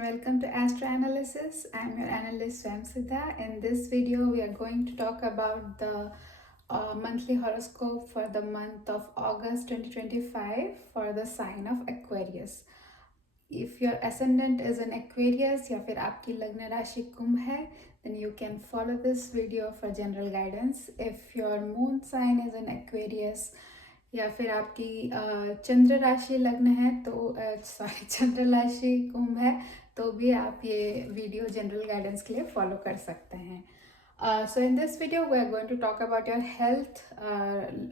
and welcome to Astro Analysis. I'm your analyst Swamsudha. In this video, we are going to talk about the monthly horoscope for the month of August 2025 for the sign of Aquarius. If your ascendant is in Aquarius या फिर आपकी लग्न राशि कुंभ है, then you can follow this video for general guidance. If your moon sign is in Aquarius या फिर आपकी चंद्र राशि लग्न है तो सॉरी चंद्र राशि कुंभ है तो भी आप ये वीडियो जनरल गाइडेंस के लिए फॉलो कर सकते हैं. So in this video we are going to talk about your health,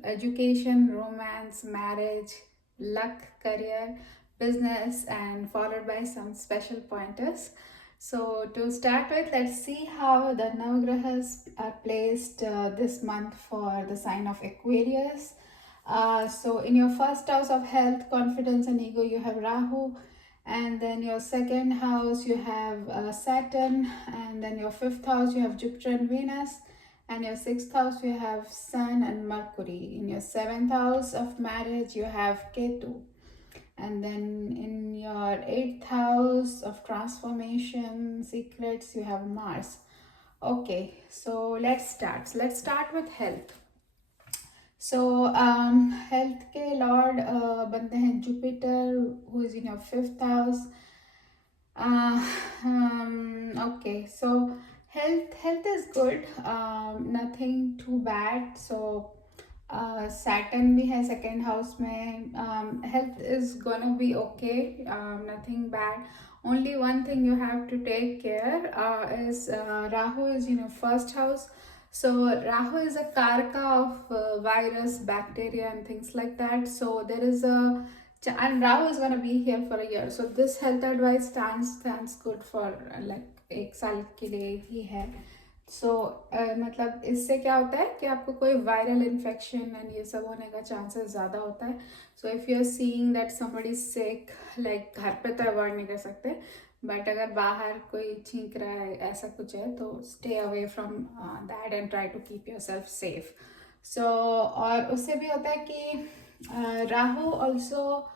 education, romance, marriage, luck, career, business, and followed by some special pointers. So to start with, let's see how the Navagrahas are placed this month for the sign of Aquarius. So in your first house of health, confidence and ego, you have Rahu, and then your second house you have Saturn, and then your fifth house you have Jupiter and Venus, and your sixth house you have Sun and Mercury. In your seventh house of marriage you have Ketu, and then in your eighth house of transformation, secrets, you have Mars. Okay, so let's start with health. So health के लॉर्ड बनते हैं Jupiter, who is in your fifth house. Okay, so health is good, nothing too bad. So Saturn भी है second house में. Health is gonna be okay, nothing bad. Only one thing you have to take care is Rahu is in your first house. So Rahu is a karaka of virus, bacteria and things like that. So there is and Rahu is going to be here for a year. So this health advice stands good for like एक साल के लिए ही है. So मतलब इससे क्या होता है कि आपको कोई वायरल इन्फेक्शन एंड ये सब होने का चांसेस ज़्यादा होता है. So if you are seeing that somebody sick, like घर पे तो अवॉइड नहीं कर सकते, बट अगर बाहर कोई छींक रहा है ऐसा कुछ है तो stay away from that and try to keep yourself safe. So और उससे भी होता है कि राहु ऑल्सो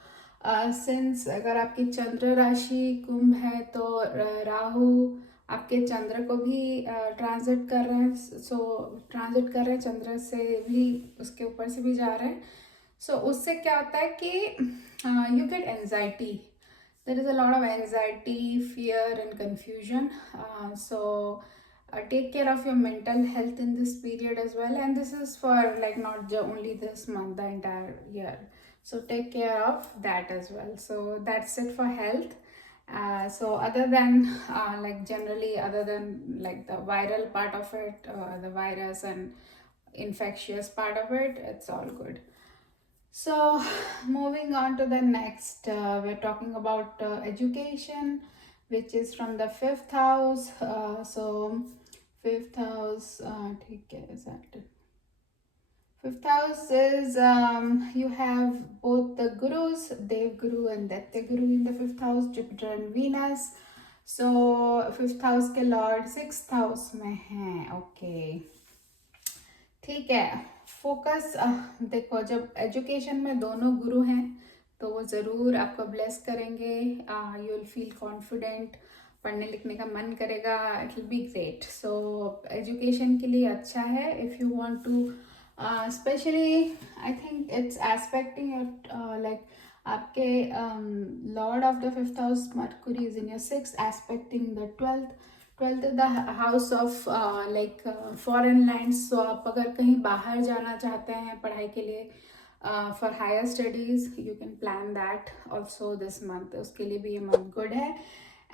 सिंस अगर आपकी चंद्र राशि कुंभ है तो राहु आपके चंद्र को भी ट्रांजिट कर रहे हैं. सो ट्रांजिट कर रहे हैं चंद्र से भी, उसके ऊपर से भी जा रहे हैं. सो उससे क्या होता है कि you get anxiety. There is a lot of anxiety, fear and confusion. So take care of your mental health in this period as well. And this is for like not only this month, the entire year. So take care of that as well. So that's it for health. So other than like generally, other than like the viral part of it, the virus and infectious part of it, it's all good. So moving on to the next, we're talking about education, which is from the fifth house. So fifth house, ठीक है, is that it? Fifth house is you have both the gurus, Dev Guru and Daitya Guru in the fifth house, Jupiter and Venus. So fifth house के lord sixth house में हैं. Okay, ठीक है. फोकस देखो, जब एजुकेशन में दोनों गुरु हैं तो वो ज़रूर आपको ब्लेस करेंगे. यू विल फील कॉन्फिडेंट, पढ़ने लिखने का मन करेगा, it will be great. So education के लिए अच्छा है. If you want to specially, I think it's aspecting your like आपके lord of the fifth house Mercury is in your six, aspecting the twelfth is the house of like foreign lands. So आप अगर कहीं बाहर जाना चाहते हैं पढ़ाई के लिए for higher studies, you can plan that also this month. उसके लिए भी ये मंथ गुड है.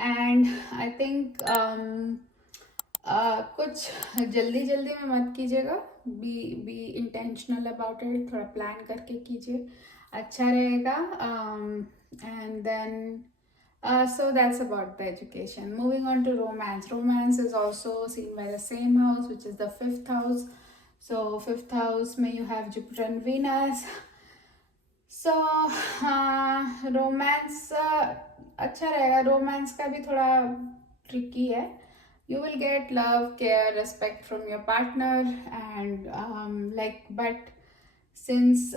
एंड आई थिंक कुछ जल्दी में मत कीजिएगा. बी इंटेंशनल अबाउट इट, थोड़ा प्लान करके कीजिए, अच्छा रहेगा. And then so that's about the education. Moving on to romance. Romance is also seen by the same house, which is the fifth house. So fifth house में you have Jupiter and Venus. So romance अच्छा रहेगा. romance का भी थोड़ा tricky है. You will get love, care, respect from your partner, and like, but since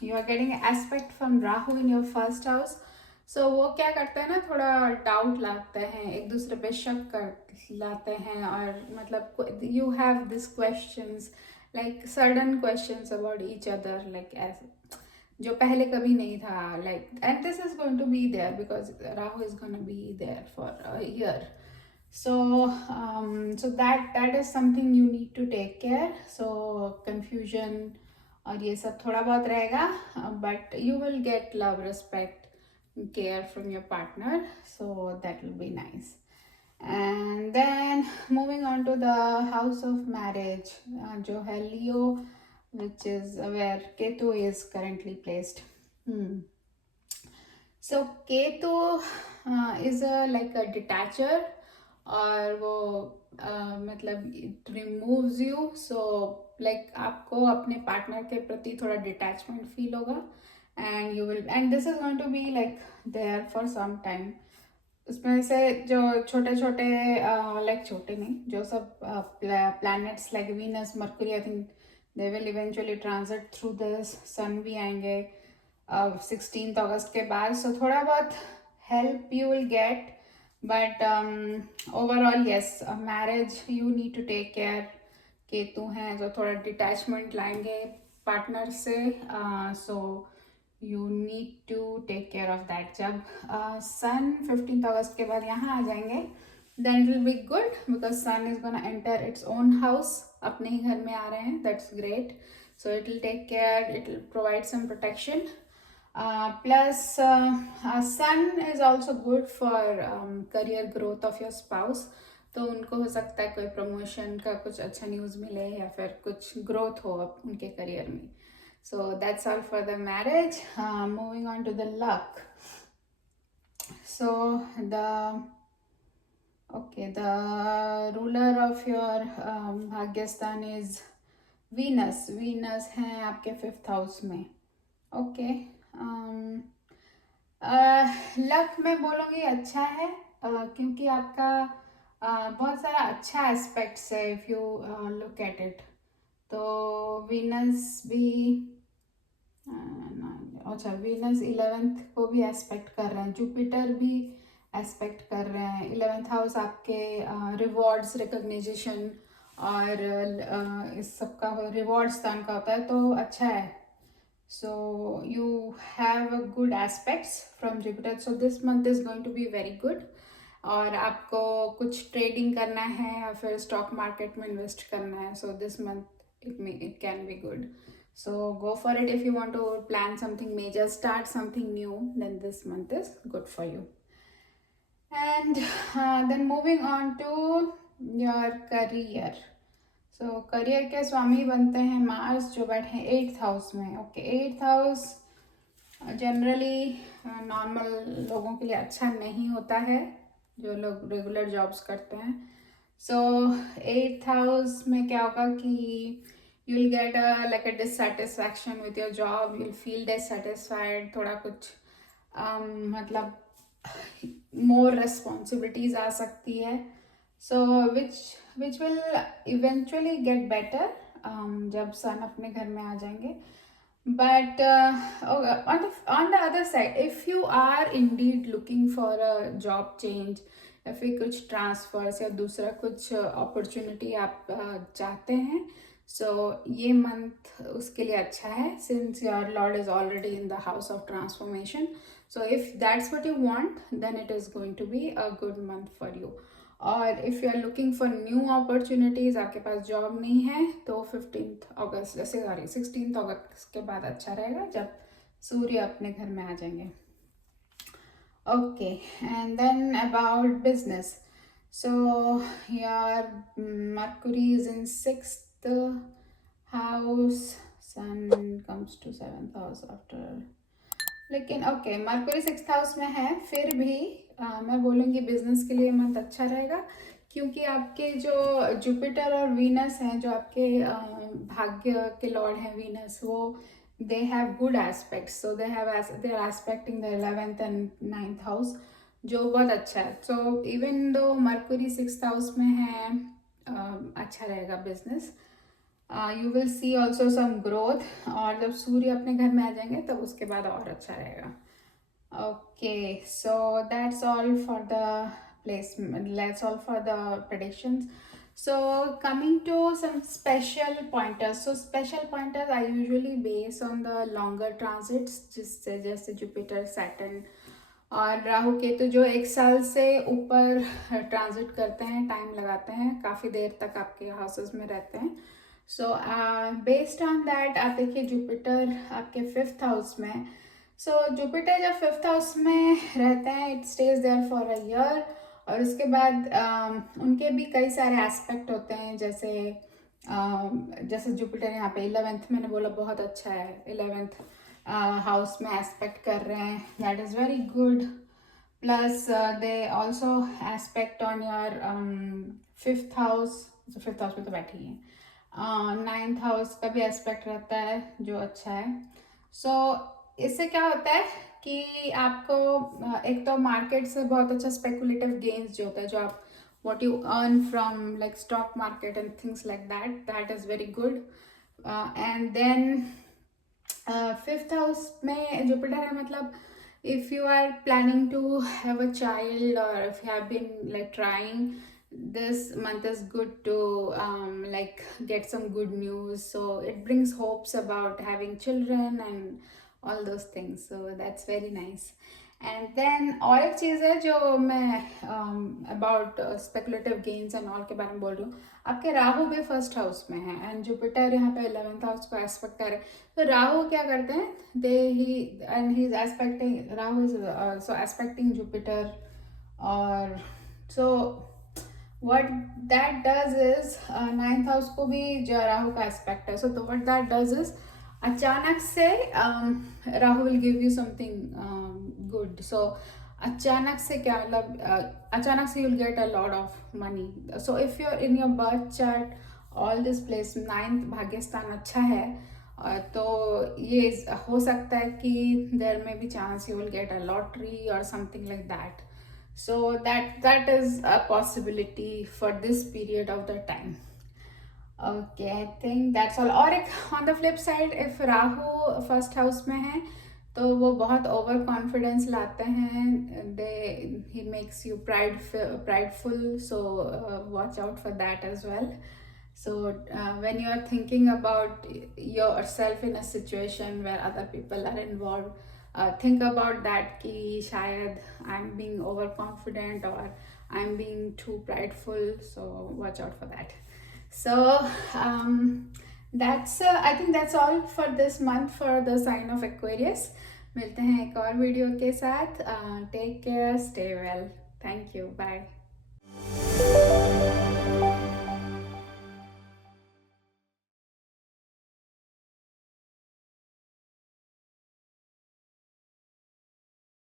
you are getting aspect from Rahu in your first house, वो क्या करते हैं ना, थोड़ा डाउट लाते हैं, एक दूसरे पे शक कर लाते हैं, और मतलब you have this questions, like sudden questions about each other, like ऐसे जो पहले कभी नहीं था, like and this is going to be there because Rahu is going to be there for a year. So that is something you need to take care. So confusion और ये सब थोड़ा बहुत रहेगा, but you will get love, respect, care from your partner, so that will be nice. And then moving on to the house of marriage, जो है Leo, which is where Ketu is currently placed. So Ketu is a like a detacher, और वो मतलब it removes you. So like आपको अपने partner के प्रति थोड़ा डिटैचमेंट फील होगा, and you will, and this is going to be like there for some time. उसमें से जो छोटे छोटे लाइक छोटे नहीं, जो सब planets like Venus, Mercury, I think they will eventually transit through this. Sun भी आएंगे 16 अगस्त के बाद, सो थोड़ा बहुत help you will get. But overall, yes, a marriage you need to take care. Ketu हैं जो थोड़ा डिटैचमेंट लाएंगे पार्टनर से, so you need to take care of that. जब सन 15 अगस्त के बाद यहाँ आ जाएंगे, then it will be good because sun is gonna enter its own house. अपने ही घर में आ रहे हैं, that's great. So it will take care, it will provide some protection. Plus, sun is also good for career growth of your spouse. तो उनको हो सकता है कोई प्रमोशन का कुछ अच्छा न्यूज़ मिले, या फिर कुछ ग्रोथ हो उनके करियर में. So that's all for the marriage. Moving on to the luck. So the ruler of your भाग्यस्थान is Venus. Venus है आपके 5th हाउस में. Okay. लक मैं बोलूँगी अच्छा है, क्योंकि आपका बहुत सारा अच्छा एस्पेक्ट्स है if you look at it. तो वीनस भी अच्छा, वीनस 11th को भी एस्पेक्ट कर रहे हैं, जुपिटर भी एस्पेक्ट कर रहे हैं. 11th हाउस आपके रिवॉर्ड्स, रिकग्निशन और इस सब का रिवॉर्ड स्थान का होता है, तो अच्छा है. So you have a good aspects from Jupiter. So this month is going to be very good. और आपको कुछ ट्रेडिंग करना है या फिर स्टॉक मार्केट में इन्वेस्ट करना है, so this month it can be good. So go for it. If you want to plan something major, start something new, then this month is good for you. And then moving on to your career. सो करियर के स्वामी बनते हैं मार्स, जो बैठे हैं 8th house में. Okay, 8th house generally normal लोगों के लिए अच्छा नहीं होता है, जो लोग रेगुलर जॉब्स करते हैं. सो 8th हाउस में क्या होगा कि you will get like a dissatisfaction with your job, you will feel dissatisfied, थोड़ा कुछ मतलब मोर रिस्पॉन्सिबिलिटीज आ सकती है. So which will eventually get better जब सन अपने घर में आ जाएंगे. But on the other side, if you are indeed looking for a job change, या फिर कुछ ट्रांसफर्स या दूसरा कुछ अपॉर्चुनिटी आप चाहते हैं, so ये मंथ उसके लिए अच्छा है, since your lord is already in the house of transformation. So if that's what you want, then it is going to be a good month for you. और if you are looking for new opportunities, आपके पास जॉब नहीं है, तो 15th अगस्त जैसे 16th अगस्त के बाद अच्छा रहेगा, जब सूर्य अपने घर में आ जाएंगे. Okay, and then about business. So your Mercury is in 6th house, sun comes to 7th house after. लेकिन ओके, मर्क्यूरी 6th हाउस में है, फिर भी मैं बोलूँगी बिजनेस के लिए मंथ अच्छा रहेगा, क्योंकि आपके जो जुपिटर और वीनस हैं, जो आपके भाग्य के लॉर्ड हैं वीनस, वो they have good aspects. So they are aspecting the 11th and 9th house, जो बहुत अच्छा है. So even though Mercury 6th house में है, अच्छा रहेगा business. You will see also some growth, और जब सूर्य अपने घर में आ जाएंगे तब उसके बाद और अच्छा रहेगा. Okay, so that's all for the placement. That's all for the predictions. So coming to some special pointers. So special pointers I usually base on the longer transits, जैसे जुपिटर, सैटर्न और राहु केतु जो 1 साल से ऊपर ट्रांजिट करते हैं, टाइम लगाते हैं, काफ़ी देर तक आपके हाउसेस में रहते हैं. सो बेस्ड ऑन दैट आप देखिए जुपिटर आपके 5th हाउस में. सो जुपिटर जब 5th हाउस में रहते हैं it stays there for a year. और उसके बाद उनके भी कई सारे एस्पेक्ट होते हैं, जैसे जुपिटर यहाँ पे 11th, मैंने बोला बहुत अच्छा है, 11th हाउस में एस्पेक्ट कर रहे हैं, that is very good. Plus they also aspect on your 5th house. 5th house में तो बैठे ही हैं. 9th हाउस का भी एस्पेक्ट रहता है जो अच्छा है. सो इससे क्या होता है कि आपको एक तो मार्केट से बहुत अच्छा स्पेकुलेटिव गेन्स जो होता है, जो आप what you earn from like stock market and things like that, that is very good. And then 5th house में जुपिटर है, मतलब if you are planning to have a child or if you have been like trying, this month is good to like get some good news. So it brings hopes about having children and all those things, so that's very nice. And then और एक चीज़ है जो मैं about speculative gains and all के बारे में बोल रही हूँ. आपके राहु भी 1st हाउस में है एंड जुपिटर यहाँ पे 11th हाउस को एस्पेक्ट कर रहे हैं. तो राहु क्या करते हैं, they he and he is aspecting, Rahu is so aspecting Jupiter. और so what that does is 9th house को भी जो राहु का एस्पेक्ट है. सो तो what that does is अचानक से Rahu will give you something good. So अचानक से क्या मतलब, अचानक से you will get a lot of money. So if you are in your birth chart all this place 9th भाग्यस्थान अच्छा है, तो ये हो सकता है कि देयर में भी chance you will get a lottery और something like that. So that is a possibility for this period of the time. Okay, I think that's all. और एक on the flip side, if Rahu 1st house में है तो वो बहुत over confidence लाते हैं. They he makes you prideful, so watch out for that as well. So when you are thinking about yourself in a situation where other people are involved, think about that कि शायद I'm being overconfident or I'm being too prideful, so watch out for that. So that's I think that's all for this month for the sign of Aquarius. मिलते हैं एक और video के साथ. Take care, stay well, thank you, bye.